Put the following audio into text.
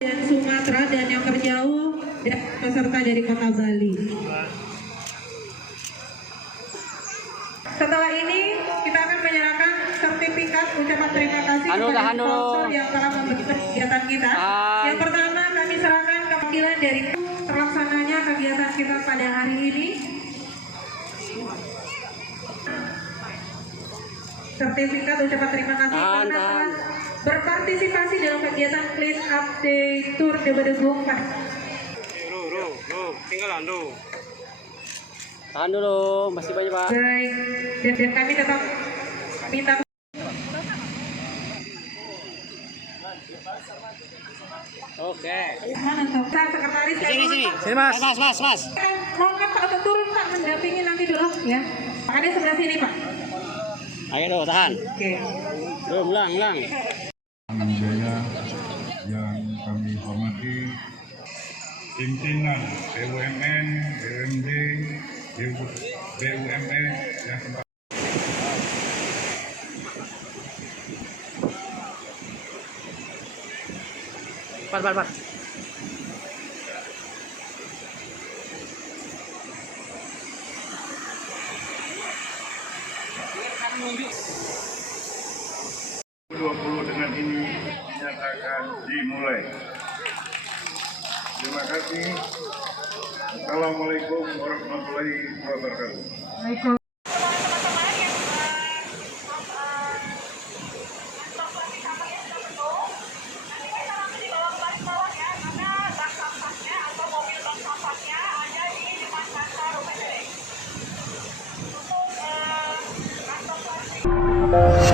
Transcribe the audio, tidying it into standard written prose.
dan Sumatera dan yang terjauh dan peserta dari Kota Bali. Setelah ini kita akan menyerahkan sertifikat ucapan terima kasih kepada sponsor yang telah membentuk kegiatan kita. Yang pertama kami serahkan kewakilan dari terlaksananya kegiatan kita pada hari ini. Sertifikat ucapan terima kasih karena telah berpartisipasi dalam kegiatan Clean Up Day Tour Debedegung. Tinggalan lu. Tahan dulu, masih banyak Pak. Baik, dan kami tetap minta. Oke. Untuk saya sekretaris. Sini Mas. Mas. Mau kan Pak atau turun Pak mendampingi nanti dulu ya. Makanya sebelah sini Pak. Ayo dong, tahan. Oke. Ulang. Jaya yang kami hormati pimpinan BUMN, BUMD, BUMN yang sempat. Pat. Dengan ini dinyatakan dimulai. Terima kasih. Assalamualaikum warahmatullahi wabarakatuh. Untuk